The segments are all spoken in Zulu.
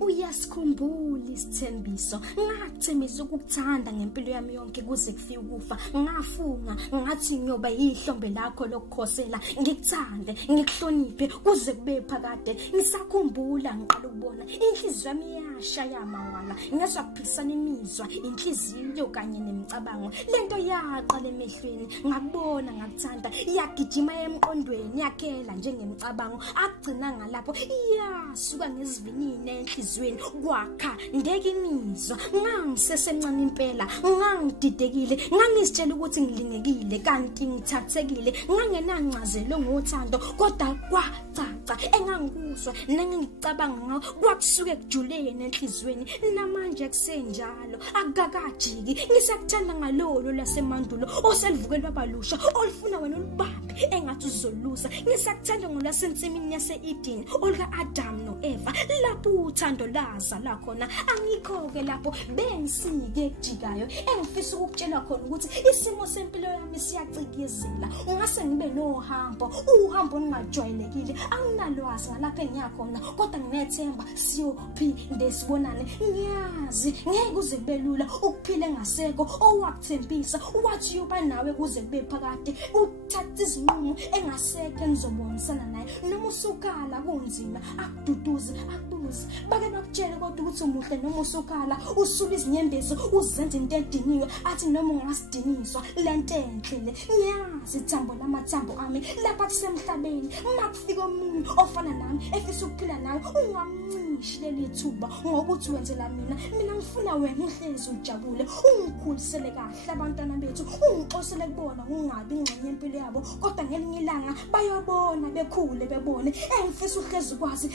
Uyasikhumbula isithembiso ngakuthembisa ukukuthanda ngempilo yami yonke kuze kufike ukufa ngafunga ngathi ngiyoba yihlombe lakho lokukhosela ngikuthande ngikuhloniphe kuze kube phakade ngisakhumbula ngiqala ukubona inhliziyo yami yashaya amawala ngezwa kuphisana imizwa inhliziyo kanye nemicabango lento yaqala emehlweni ngakubona ngakuthanda iyagijima emqondweni yakhela njengemicabango agcina ngalapho iyasuka ngezivinini enhlizweni kwakha ndeke imizwa ngangisesencane impela ngangididekile ngangisitshela ukuthi ngilingekile kanti ngithathekile ngangenancazelo ngothando kodwa kwacaca engangikuzwa nengicabanga ngawo kwakusuke kujulene enhlizweni namanje kusenjalo akakajiki ngisakuthanda ngalolo lasemandulo oselivuke lwabalusha olufuna wena ulibambe engathi uzolusa ngisakuthanda ngolasensimini yase-Eden olika Adam no-Eva lapho uthando laza la khona angikho-ke lapho bengisike kujikayo engifisa ukukutshela khona ukuthi isimo sempilo yami siyacikezela ungase ngibe nohambo uhambo olungajwayelekile anginalwazi ngalapho engiyakhona kodwa nginethemba siyophinde sibonane ngiyazi ngeke kuze kube lula ukuphila engaseko owakuthembisa wathi uyoba nawe kuze kube phakade uthatha izinqumo engaseke nizobonisana naye noma usukala kunzima akududuze akubuze bake bakutshele kodwa ukuthi umuhle noma usukala usuka izinyembezi uzenze into ediniwe athi noma ungasidiniswa lento enhle le ngiyazi ithambo lamathambo ami lapha kusemhlabeni makufika omunye ofana nami efisa ukuphila nawe ungamncishi leli thuba ngokuthi wenzela mina ngifuna wena uhlezi ujabule ungikhulisele kahle abantwana bethu ungixosele kubona ungabi ingxenye empilo yabo kodwa ngelinye ilanga bayabona bekhule bebone engifisa uhlezi ukwazi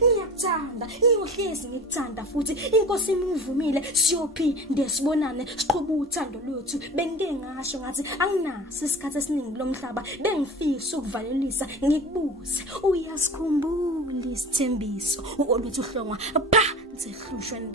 ngiyakuthanda ngiyohlezi ngikuthanda futhi inkosi imivumile siyophinde sibonane siqhubhe uthando lwethu bengike ngasho ngathi anginaso isikhathi esiningi lomhlaba bengifisa ukuvalelisa ngikubuze uyasikhumbula isithembiso olwethu hlongwa phansi ehlushweni